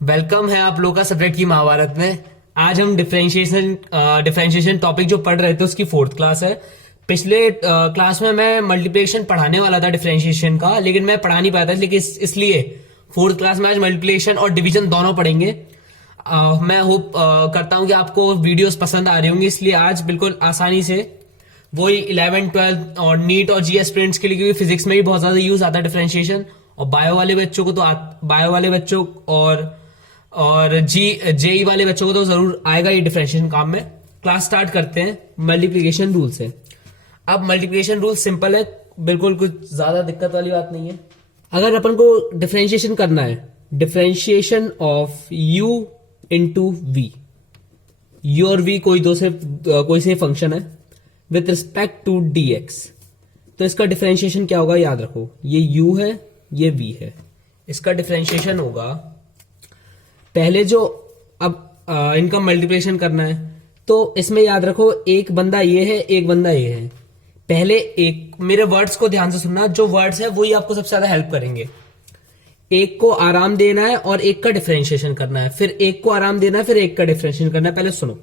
Welcome है आप लोग का सब्जेक्ट की महाभारत में। आज हम डिफरेंशिएशन टॉपिक जो पढ़ रहे थे उसकी फोर्थ क्लास है। पिछले क्लास में मैं मल्टीप्लिकेशन पढ़ाने वाला था डिफरेंशिएशन का, लेकिन मैं पढ़ा नहीं पाया था, लेकिन इसलिए फोर्थ क्लास में आज मल्टीप्लिकेशन और डिवीजन दोनों पढ़ेंगे। मैं होप करता हूं कि आपको वीडियोस पसंद आ रही होंगी, इसलिए आज बिल्कुल आसानी से वही 11 12 और नीट और जी एस्पिरेंट्स के लिए, क्योंकि फिजिक्स में भी बहुत ज्यादा यूज आता है डिफरेंशिएशन, और बायो वाले बच्चों को तो बायो वाले बच्चों और जेई वाले बच्चों को तो जरूर आएगा ये डिफरेंशिएशन काम में। क्लास स्टार्ट करते हैं मल्टीप्लिकेशन रूल से। अब मल्टीप्लिकेशन रूल सिंपल है, बिल्कुल कुछ ज्यादा दिक्कत वाली बात नहीं है। अगर अपन को डिफरेंशिएशन करना है, differentiation of u into v, u और वी कोई से फंक्शन है विथ रिस्पेक्ट टू dx, तो इसका डिफरेंशिएशन क्या होगा याद रखो। ये u है, ये v है, इसका डिफरेंशिएशन होगा पहले जो अब इनका मल्टीप्लिकेशन करना है, तो इसमें याद रखो एक बंदा ये है, एक बंदा ये है। पहले एक मेरे वर्ड्स को ध्यान से सुनना, जो वर्ड्स है वही आपको सबसे ज्यादा हेल्प करेंगे। एक को आराम देना है और एक का डिफरेंशिएशन करना है, फिर एक को आराम देना है, फिर एक का डिफरेंशिएशन करना है। पहले सुनो,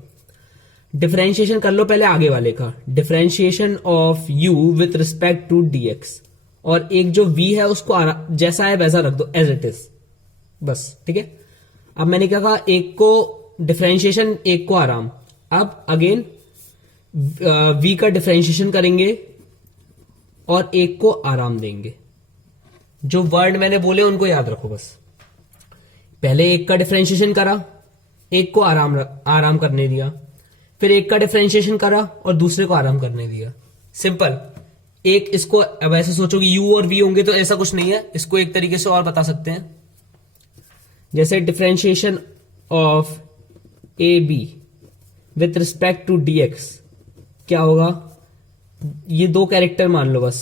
डिफरेंशिएशन कर लो पहले आगे वाले का, differentiation of u with respect to dx, और एक जो v है उसको जैसा है वैसा रख दो, एज इट इज, बस ठीक है। अब मैंने क्या कहा, एक को डिफरेंशिएशन, एक को आराम। अब अगेन v का डिफरेंशिएशन करेंगे और एक को आराम देंगे। जो वर्ड मैंने बोले उनको याद रखो बस। पहले एक का डिफरेंशिएशन करा, एक को आराम करने दिया, फिर एक का डिफरेंशिएशन करा और दूसरे को आराम करने दिया। सिंपल। एक इसको अब ऐसे सोचो कि u और v होंगे, तो ऐसा कुछ नहीं है, इसको एक तरीके से और बता सकते हैं, जैसे differentiation of a b with respect to dx क्या होगा। ये दो कैरेक्टर मान लो बस,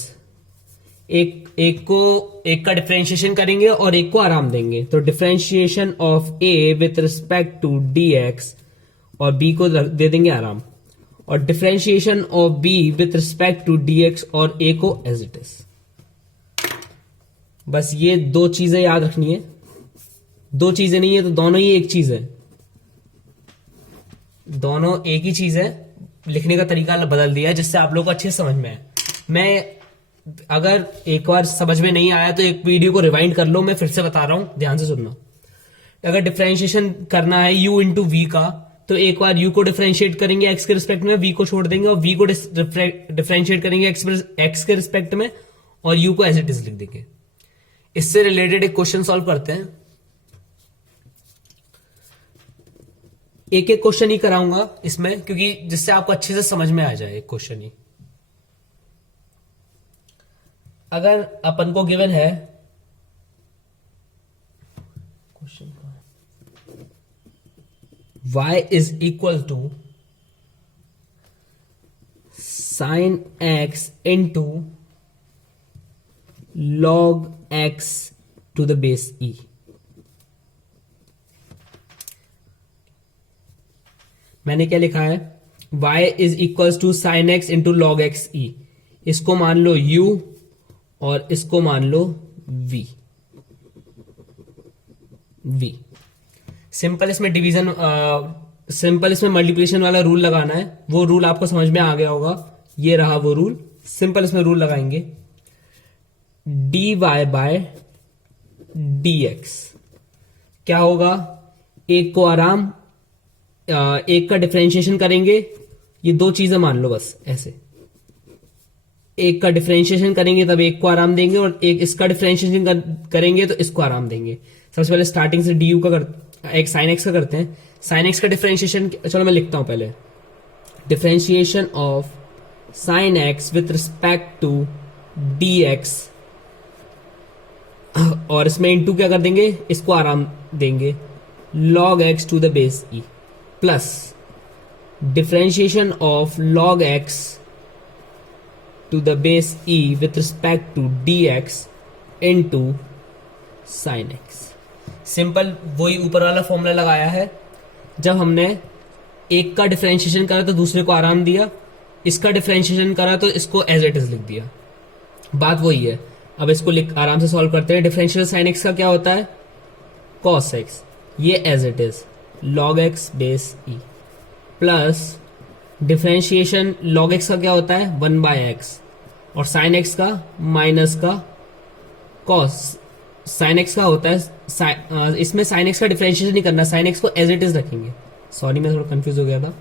एक का डिफरेंशिएशन करेंगे और एक को आराम देंगे, तो differentiation of a with respect to dx, और b को दे देंगे आराम, और differentiation of b with respect to dx और a को एज इट इज। बस ये दो चीजें याद रखनी है। दो चीजें नहीं है तो दोनों ही एक चीज है, दोनों एक ही चीज है। लिखने का तरीका बदल दिया है जिससे आप लोग को अच्छे समझ में आए। मैं अगर एक बार समझ में नहीं आया तो एक वीडियो को रिवाइंड कर लो, मैं फिर से बता रहा हूं, ध्यान से सुनना। अगर डिफरेंशिएशन करना है u इंटू वी का, तो एक बार u को डिफरेंशिएट करेंगे x के रिस्पेक्ट में, v को छोड़ देंगे, और v को डिफरेंशिएट करेंगे x के रिस्पेक्ट में, और u को एज इट इज लिख देंगे। इससे रिलेटेड एक क्वेश्चन सॉल्व करते हैं। एक एक क्वेश्चन ही कराऊंगा इसमें, क्योंकि जिससे आपको अच्छे से समझ में आ जाए एक क्वेश्चन ही। अगर अपन को गिवन है question y is equal to sine x into log x to the base e। मैंने क्या लिखा है, y is equal to sine x into log x e. इसको मान लो u और इसको मान लो v। सिंपल इसमें डिवीजन सिंपल इसमें मल्टीप्लिकेशन वाला रूल लगाना है। वो रूल आपको समझ में आ गया होगा, ये रहा वो रूल। सिंपल इसमें रूल लगाएंगे, dy बाय dx क्या होगा, एक को आराम, एक का डिफरेंशिएशन करेंगे, ये दो चीजें मान लो बस ऐसे। एक का डिफरेंशिएशन करेंगे तब एक को आराम देंगे, और एक इसका डिफरेंशिएशन करेंगे तो इसको आराम देंगे। सबसे पहले स्टार्टिंग से du का एक साइन x का करते हैं। साइन x का डिफरेंशिएशन, चलो मैं लिखता हूं पहले, differentiation of sine x with respect to dx, और इसमें इनटू क्या कर देंगे, इसको आराम देंगे, log x to the base e, plus differentiation of log x to the base e with respect to dx into sine x। Simple वही ऊपर वाला फॉर्मूला लगाया है। जब हमने एक का डिफरेंशिएशन करा तो दूसरे को आराम दिया, इसका डिफरेंशिएशन करा तो इसको एज इट इज लिख दिया। बात वही है। अब इसको आराम से सॉल्व करते हैं। डिफरेंशियल साइन एक्स का क्या होता है, कॉस एक्स। ये as it is log x base e plus differentiation log x का क्या होता है 1/x और साइन एक्स का माइनस का कॉस साइन एक्स का होता है इसमें साइन एक्स का डिफ्रेंशिएशन नहीं करना, साइन एक्स को एज इट इज रखेंगे। सॉरी मैं थोड़ा कंफ्यूज हो गया था।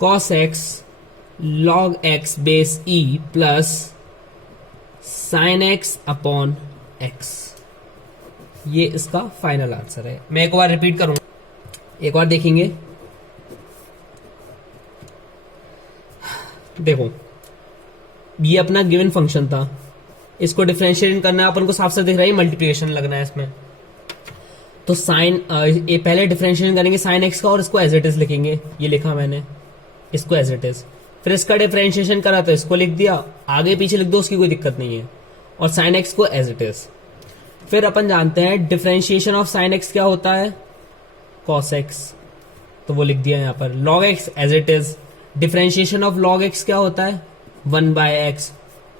Cos x log x base e plus sine x upon x, ये इसका फाइनल आंसर है। मैं एक बार रिपीट करूंगा, एक बार देखेंगे। देखो ये अपना गिवन फंक्शन था, इसको डिफरेंशिएट करना है अपन को, साफ साफ दिख रहा है मल्टीप्लिकेशन लगना है इसमें। तो साइन ये पहले डिफरेंशिएशन करेंगे साइन एक्स का और इसको एज इट इज लिखेंगे, ये लिखा मैंने इसको एज इट इज। फिर इसका डिफरेंशिएशन करा तो इसको लिख दिया, आगे पीछे लिख दो उसकी कोई दिक्कत नहीं है, और साइन एक्स को एज इट इज। फिर अपन जानते हैं डिफरेंशिएशन ऑफ साइन एक्स क्या होता है कॉस एक्स, तो वो लिख दिया यहाँ पर। Log x as it is, differentiation of log x क्या होता है 1/x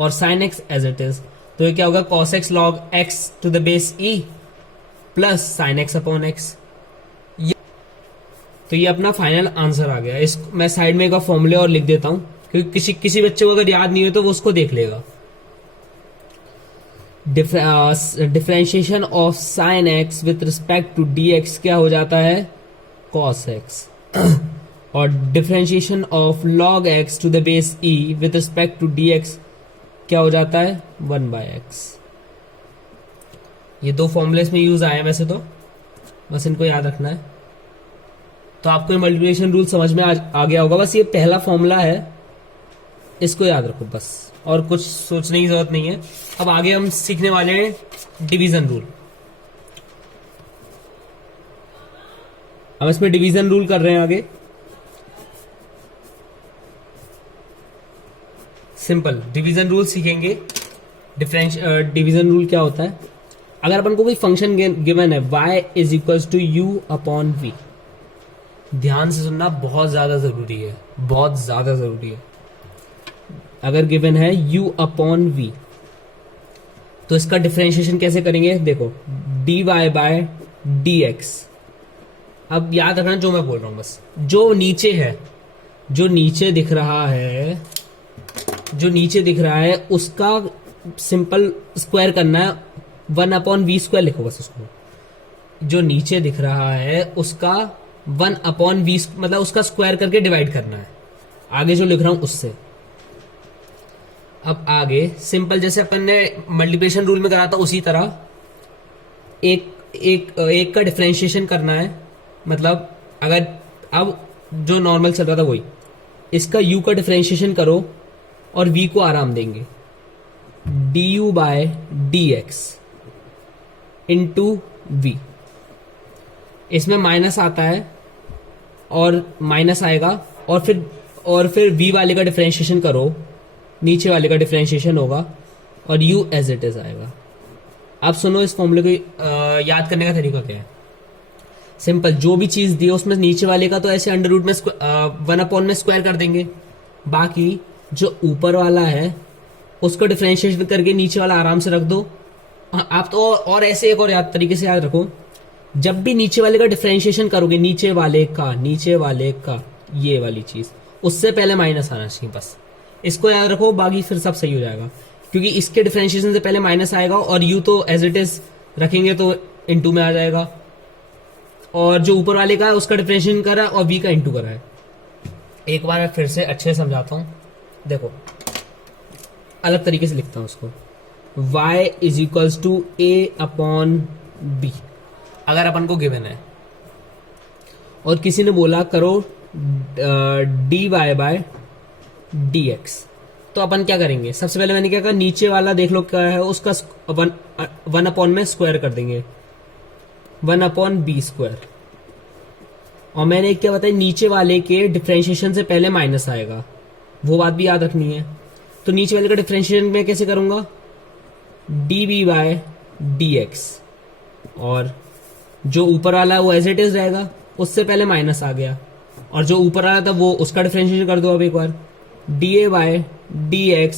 और sine x as it is, तो ये क्या होगा cos x log x to the base e plus sine x upon x. तो ये अपना फाइनल आंसर आ गया। इस मैं साइड में एक फॉर्मूले और लिख देता हूं क्योंकि किसी बच्चे को अगर याद नहीं हो तो वो उसको देख लेगा। Differentiation of sine x with respect to d x क्या हो जाता है cos x और differentiation of log x to the base e with respect to dx क्या हो जाता है 1/x। ये दो फॉर्मूले में यूज आए हैं वैसे तो, बस इनको याद रखना है। तो आपको मल्टीप्लिकेशन रूल समझ में आ गया होगा, बस ये पहला फॉर्मूला है, इसको याद रखो बस, और कुछ सोचने की जरूरत नहीं है। अब आगे हम सीखने वाले हैं डिवीजन रूल। हम इसमें डिवीजन रूल कर रहे हैं आगे। सिंपल डिवीजन रूल सीखेंगे। डिवीजन रूल क्या होता है, अगर अपन को कोई फंक्शन गिवन है y is equals to u upon v, ध्यान से सुनना, बहुत ज्यादा जरूरी है, बहुत ज्यादा जरूरी है। अगर गिवन है u अपॉन वी तो इसका डिफरेंशिएशन कैसे करेंगे, देखो dy बाय dx। अब याद रखना जो मैं बोल रहा हूं, बस जो नीचे है, जो नीचे दिख रहा है, जो नीचे दिख रहा है उसका सिंपल स्क्वायर करना है, 1/v² लिखो बस उसको। जो नीचे दिख रहा है उसका 1/v मतलब उसका स्क्वायर करके डिवाइड करना है, आगे जो लिख रहा हूं उससे। अब आगे सिंपल जैसे अपन ने मल्टीप्लिकेशन रूल में करा था उसी तरह एक का डिफरेंशिएशन करना है, मतलब अगर अब जो नॉर्मल चल रहा था वही, इसका u का डिफरेंशिएशन करो और v को आराम देंगे, du by dx into v। इसमें माइनस आता है और माइनस आएगा, और फिर v वाले का डिफरेंशिएशन करो, नीचे वाले का डिफरेंशिएशन होगा और u एज इट इज आएगा। अब सुनो इस फॉर्मूले को याद करने का तरीका क्या है। सिंपल, जो भी चीज दी है उसमें नीचे वाले का तो ऐसे अंडर रूट में 1/, में स्क्वायर कर देंगे, बाकी जो ऊपर वाला है उसको डिफरेंशिएट करके नीचे वाला आराम से रख दो। आप तो और ऐसे एक और तरीके से याद रखो, जब भी नीचे वाले का डिफरेंशिएशन करोगे, नीचे वाले का ये वाली चीज, उससे पहले माइनस आना चाहिए, बस इसको याद रखो, बाकी फिर सब सही हो जाएगा। क्योंकि इसके डिफरेंशिएशन से पहले माइनस आएगा और यू तो एज इट इज रखेंगे तो इनटू में आ जाएगा, और जो ऊपर वाले का है उसका डिफरेंशिएशन करा और वी का इनटू करा है। एक बार फिर से अच्छे से समझाता हूं, देखो अलग तरीके से लिखता हूं उसको। y is equals to a upon b अगर अपन को गिवन है और किसी ने बोला करो dy बाय dx, तो अपन क्या करेंगे, सबसे पहले मैंने क्या कहा, नीचे वाला देख लो क्या है, उसका 1/, में स्क्वायर कर देंगे, 1/b²। और मैंने क्या बताया, नीचे वाले के डिफरेंशिएशन से पहले माइनस आएगा, वो बात भी याद रखनी है। तो नीचे वाले का डिफरेंशिएशन मैं कैसे करूंगा, db बाय dx, और जो ऊपर वाला है वो एज इट इज रहेगा, उससे पहले माइनस आ गया, और जो ऊपर वाला था वो उसका डिफरेंशिएशन कर दो अब एक बार, da by dx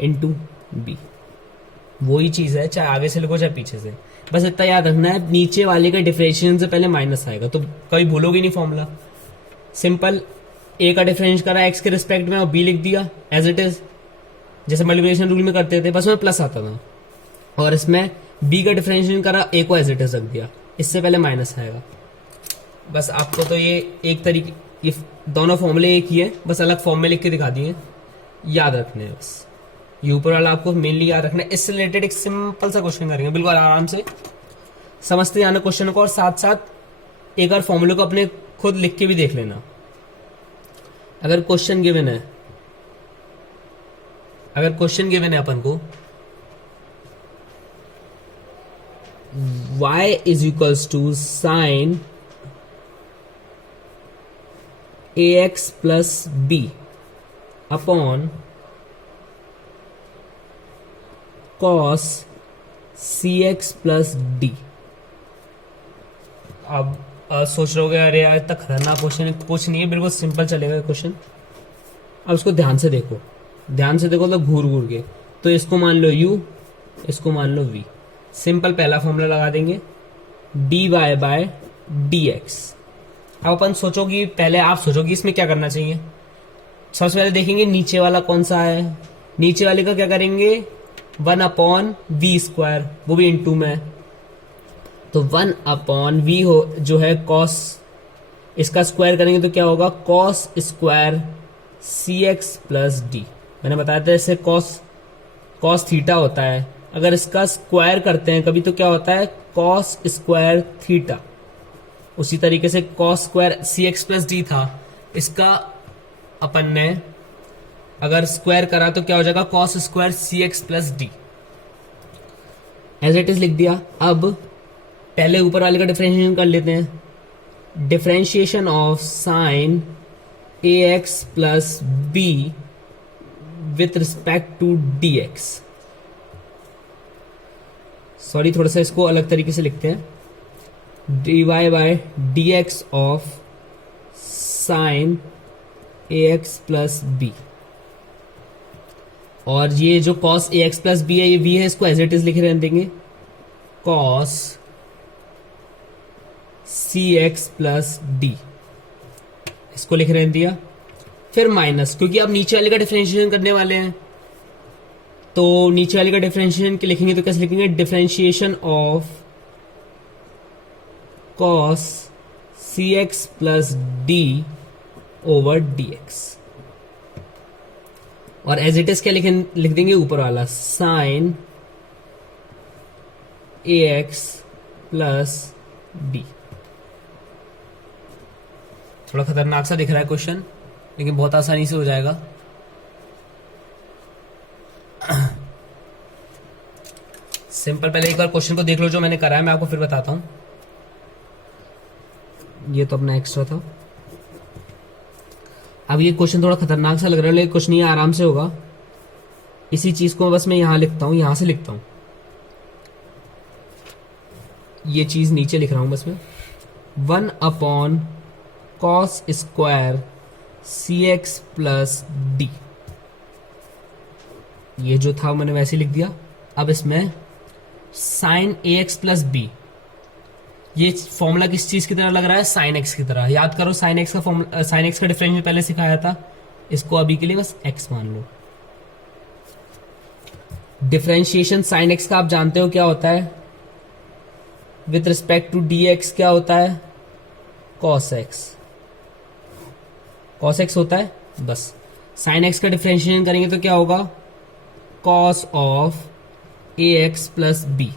into b। वही चीज है, चाहे आगे से लिखो चाहे पीछे से, बस इतना याद रखना है नीचे वाले का डिफरेंशिएशन से पहले माइनस आएगा, तो कभी भूलोगे नहीं फॉर्मूला। सिंपल, ए का डिफरेंशिएट करा एक्स के रिस्पेक्ट में और बी लिख दिया एज इट इज, जैसे मल्टीप्लिकेशन रूल में करते थे, बस में प्लस आता था। और इसमें बी का डिफरेंशिएशन करा, ए को एज इट इज रख दिया, इससे पहले माइनस आएगा। बस आपको तो ये एक तरीके, ये दोनों फॉर्मूले एक ही है, बस अलग फॉर्म में लिख के दिखा दिए, याद रखने हैं बस। ये ऊपर वाला आपको मेनली याद रखना है। इससे रिलेटेड एक सिंपल सा क्वेश्चन करेंगे, बिल्कुल आराम से समझते जाना क्वेश्चन को, और साथ साथ एक बार फॉर्मूले को अपने खुद लिख के भी देख लेना। अगर क्वेश्चन गिवन है, अपन को y is equals to sine ax plus b upon cos cx plus d. अब सोच रहे हो अरे यार इतना खतरनाक क्वेश्चन है, कुछ नहीं है, बिल्कुल सिंपल चलेगा क्वेश्चन। अब इसको ध्यान से देखो तो घूर घूर के, तो इसको मान लो u, इसको मान लो v। सिंपल पहला फॉर्मूला लगा देंगे dy बाय dx। अब अपन सोचोगी, पहले आप सोचोगी इसमें क्या करना चाहिए। सबसे पहले देखेंगे नीचे वाला कौन सा है, नीचे वाले का क्या करेंगे 1 अपॉन वी स्क्वायर, वो भी इनटू में, तो 1 अपॉन वी हो जो है कॉस, इसका स्क्वायर करेंगे तो क्या होगा cos square c x plus d. मैंने बताया था इससे कॉस थीटा होता है, अगर इसका स्क्वायर करते हैं कभी तो क्या होता है कॉस स्क्वायर थीटा। उसी तरीके से cos square c x plus D था, इसका अपन ने अगर स्क्वायर करा तो क्या हो जाएगा cos square c x plus d, as it is लिख दिया। अब पहले ऊपर वाले का डिफरेंशिएशन कर लेते हैं। Differentiation of sine a x plus b with respect to d x. Sorry, थोड़ा सा इसको अलग तरीके से लिखते हैं। D y by d x of sine a x plus b, और ये जो cos a x plus b है ये वी है, इसको एज इट इज लिखे रहने देंगे cos c x plus d, इसको लिख रहने दिया। फिर माइनस, क्योंकि अब नीचे वाले का डिफरेंशिएशन करने वाले हैं, तो नीचे वाले का डिफरेंशिएशन के लिखेंगे तो कैसे लिखेंगे differentiation of cos c x plus d over d x, और एज इट इज क्या लिख देंगे ऊपर वाला sine a x plus d. थोड़ा खतरनाक सा दिख रहा है क्वेश्चन, लेकिन बहुत आसानी से हो जाएगा। सिंपल, पहले एक बार क्वेश्चन को देख लो जो मैंने करा है, मैं आपको फिर बताता हूं। ये तो अपना एक्स्ट्रा था। अब ये क्वेश्चन थोड़ा खतरनाक सा लग रहा है, लेकिन कुछ नहीं, आराम से होगा। इसी चीज को बस मैं यहां लिखता हूं, यहां से लिखता हूं, ये चीज नीचे लिख रहा हूं बस मैं। 1 upon cos square c x plus D, ये जो था मैंने वैसे लिख दिया। अब इसमें sign a x plus b, ये फॉर्मूला किस चीज की तरह लग रहा है साइन एक्स की तरह। याद करो साइन एक्स का फॉर्मूला, साइन एक्स का डिफरेंशियल पहले सिखाया था, इसको अभी के लिए बस एक्स मान लो। डिफरेंशिएशन साइन एक्स का आप जानते हो क्या होता है, with respect to d x क्या होता है कॉस एक्स, कॉस एक्स होता है। बस साइन एक्स का डिफरेंशिएशन करेंगे तो क्या होगा cos of a x plus b.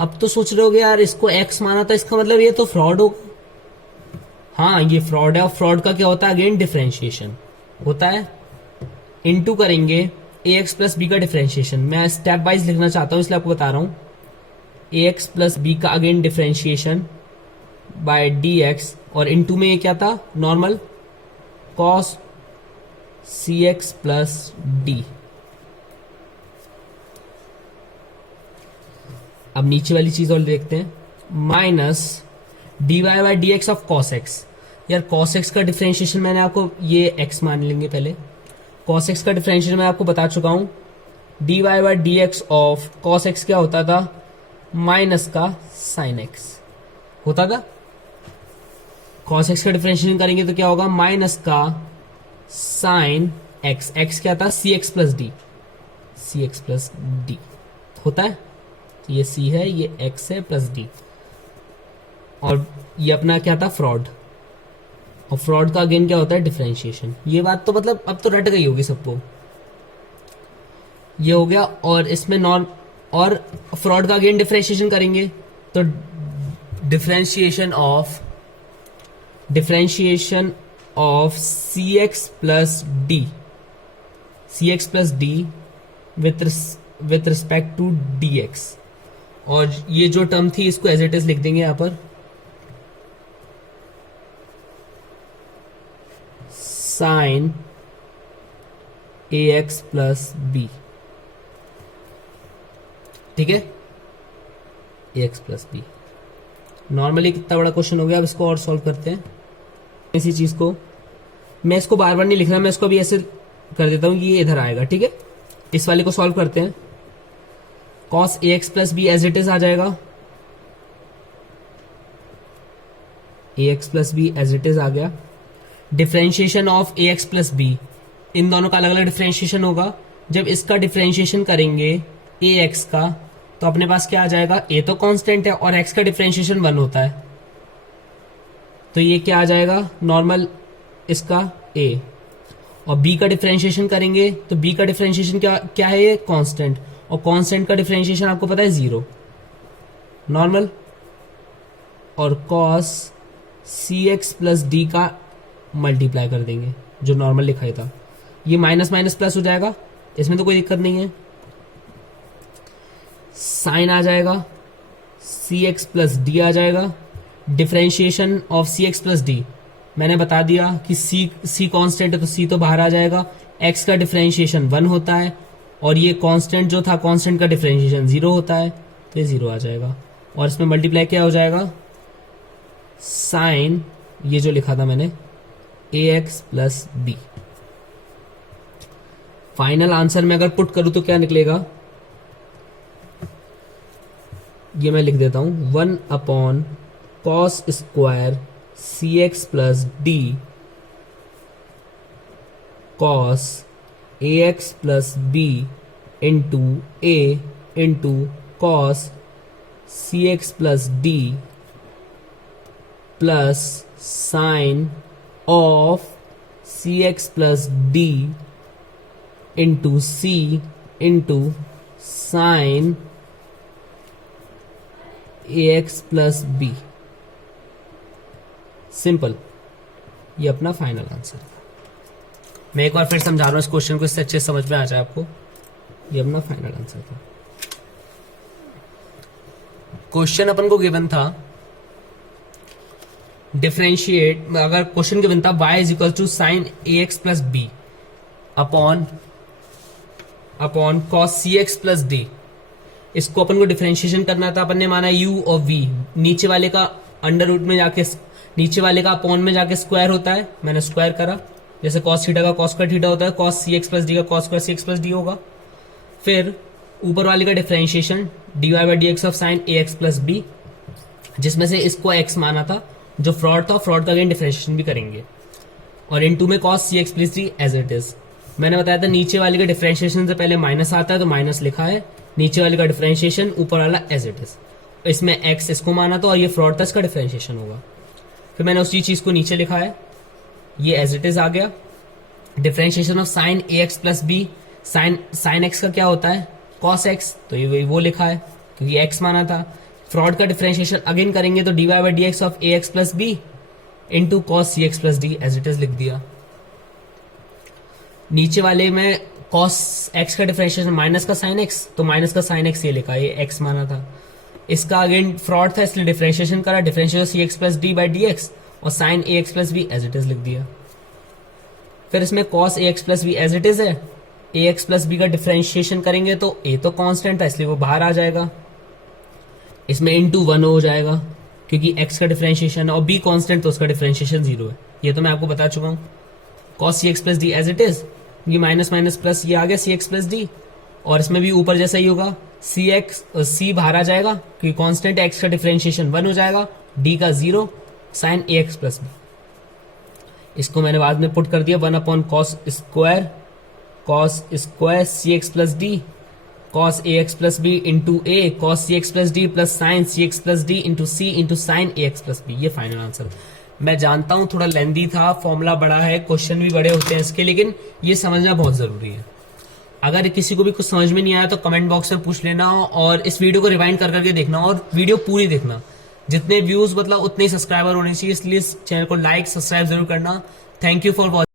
अब तो सोच रहे होगे यार इसको एक्स माना था, इसका मतलब ये तो फ्रॉड हो। हाँ ये फ्रॉड है, और फ्रॉड का क्या होता है अगेन डिफरेंशिएशन होता है। इनटू करेंगे ए एक्स प्लस बी का डिफरेंशिएशन, मैं स्टेप वाइज लिखना चाहता हूं इसलिए आपको बता रहा हूं। ए एक्स प्लस बी का again differentiation by d x, और इनटू में ये क्या था normal cos c x plus d. अब नीचे वाली चीज और देखते हैं, minus d y by d x of cos x. यार कॉस एक्स का डिफरेंशिएशन मैंने आपको, ये एक्स मान लेंगे पहले, कॉस एक्स का डिफरेंशिएशन मैं आपको बता चुका हूं d y by d x of cos x क्या होता था, माइनस का साइन एक्स होता था। कॉस एक्स का डिफरेंशिएशन करेंगे तो क्या होगा, माइनस का साइन एक्स, एक्स क्या था, सी x plus d, c x plus D होता है। तो ये सी है, ये एक्स है प्लस डी, और ये अपना क्या था, फ्रॉड, और फ्रॉड का अगेन क्या होता है, डिफरेंशिएशन। ये बात तो मतलब अब तो रट गई होगी सबको, ये हो गया। और इसमें नॉन और फ्रॉड का अगेन डिफरेंशिएशन करेंगे तो differentiation of c x plus d, c x plus d with respect to d x. और ये जो टर्म थी इसको एज इट इज लिख देंगे यहां पर, sign a x plus B, ठीक है, a x plus B. Normally कितना बड़ा क्वेश्चन हो गया, अब इसको और सॉल्व करते हैं। इसी चीज को मैं इसको बार बार नहीं लिख रहा, मैं इसको भी ऐसे कर देता हूं कि ये इधर आएगा, ठीक है। इस वाले को सॉल्व करते हैं, cos a x plus b as it is आ जाएगा, a x plus b as it is आ गया। Differentiation of a x plus b, इन दोनों का अलग अलग डिफरेंशिएशन होगा। जब इसका डिफरेंशिएशन करेंगे ए एक्स का, तो अपने पास क्या आ जाएगा, ए तो कांस्टेंट है और एक्स का डिफरेंशिएशन 1 होता है, तो ये क्या आ जाएगा, नॉर्मल इसका ए। और बी का डिफरेंशिएशन करेंगे तो बी का डिफरेंशिएशन क्या है, ये कांस्टेंट, और कांस्टेंट का डिफरेंशिएशन आपको पता है 0 नॉर्मल। और cos c x plus d का मल्टीप्लाई कर देंगे, जो नॉर्मल लिखा था। ये माइनस माइनस प्लस हो जाएगा, इसमें तो कोई दिक्कत नहीं है। साइन आ जाएगा, सी एक्स प्लस डी आ जाएगा। Differentiation of c x plus d मैंने बता दिया कि सी कांस्टेंट है तो सी तो बाहर आ जाएगा। एक्स का डिफरेंशिएशन 1 होता है, और ये कांस्टेंट जो था, कांस्टेंट का डिफरेंशिएशन 0 होता है, तो ये 0 आ जाएगा। और इसमें मल्टीप्लाई क्या हो जाएगा, साइन, ये जो लिखा था मैंने, a x plus b. Final answer में अगर पुट करूं तो क्या निकलेगा, ये मैं लिख देता हूं, 1 upon cos square c x plus d cos a x plus b into a into cos c x plus d plus sine of c x plus d into c into sine a x plus b. Simple, ये अपना final answer था। मैं एक बार फिर समझा रहा हूं इस क्वेश्चन को, इससे अच्छे समझ में आ जाए आपको। ये अपना फाइनल आंसर था। क्वेश्चन अपन को गिवन था डिफरेंशिएट, अगर क्वेश्चन गिवन था y is equal to sine a x plus b upon cos c x plus d. इसको अपन को डिफरेंशिएशन करना था, अपन ने माना u और v, नीचे वाले का अंडर रूट में जाके, नीचे वाले का अपॉन में जाके स्क्वायर होता है, मैंने स्क्वायर करा। जैसे कॉस थीटा का कॉस स्क्वायर थीटा होता है, cos c x plus d का cos square c x plus d होगा। फिर ऊपर वाले का differentiation d y by d x of sine a x plus b, जिसमें से इसको x माना था, जो फ्रॉड था, फ्रॉड का अगेन डिफरेंशिएशन भी करेंगे। और इन टू में cos c x plus d as it is. मैंने बताया था नीचे वाले का डिफरेंशिएशन से पहले माइनस आता है, तो माइनस लिखा है, नीचे वाले का डिफरेंशिएशन, ऊपर वाला एज इट इज। इसमें x इसको माना था और ये फ्रॉड था, इसका डिफरेंशिएशन होगा। फिर मैंने उसी चीज को नीचे लिखा है, ये एज इट इज आ गया। Differentiation of sine a x plus b, sine x का क्या होता है, कॉस एक्स, तो ये वो लिखा है क्योंकि x माना था। फ्रॉड का डिफरेंशिएशन अगेन करेंगे तो d y by d x of a x plus b into cos c x plus d as it is लिख दिया। नीचे वाले में कॉस एक्स का डिफरेंशिएशन माइनस का साइन एक्स, तो माइनस का साइन एक्स ये लिखा, ये x माना था। इसका अगेन फ्रॉड था, इसलिए डिफरेंशिएशन करा, differentiation c x plus d by d x, और sine a x plus b as it is लिख दिया। फिर इसमें cos a x plus b as it is है, ए एक्स प्लस बी का डिफरेंशिएशन करेंगे तो ए तो कांस्टेंट था इसलिए वो बाहर आ जाएगा, इसमें इंटू 1 हो जाएगा क्योंकि x का डिफरेंशिएशन है, और b कांस्टेंट तो उसका डिफरेंशिएशन 0 है। ये तो मैं आपको बता चुका हूँ। Cos c x plus d as it is, ये माइनस माइनस प्लस ये आ गया सी एक्स प्लस डी, और इसमें भी ऊपर जैसा ही होगा, सी बाहर आ जाएगा क्योंकि कांस्टेंट एक्स का डिफरेंशिएशन 1 हो जाएगा, डी का 0, sine a x plus b. इसको मैंने बाद में पुट कर दिया 1 upon cos square c x plus d cos a x plus b into a cos c x plus d plus sine c x plus d into c into sine a x plus b. ये final answer. मैं जानता हूं थोड़ा लेंदी था, formula बड़ा है, question भी बड़े होते हैं इसके, लेकिन ये समझना बहुत जरूरी है। अगर किसी को भी कुछ समझ में नहीं आया तो कमेंट बॉक्स में पूछ लेना और इस वीडियो को रिवाइंड कर करके देखना और वीडियो पूरी देखना। जितने व्यूज मतलब उतने सब्सक्राइबर होने चाहिए, इसलिए इस चैनल को लाइक सब्सक्राइब जरूर करना। Thank you for watching.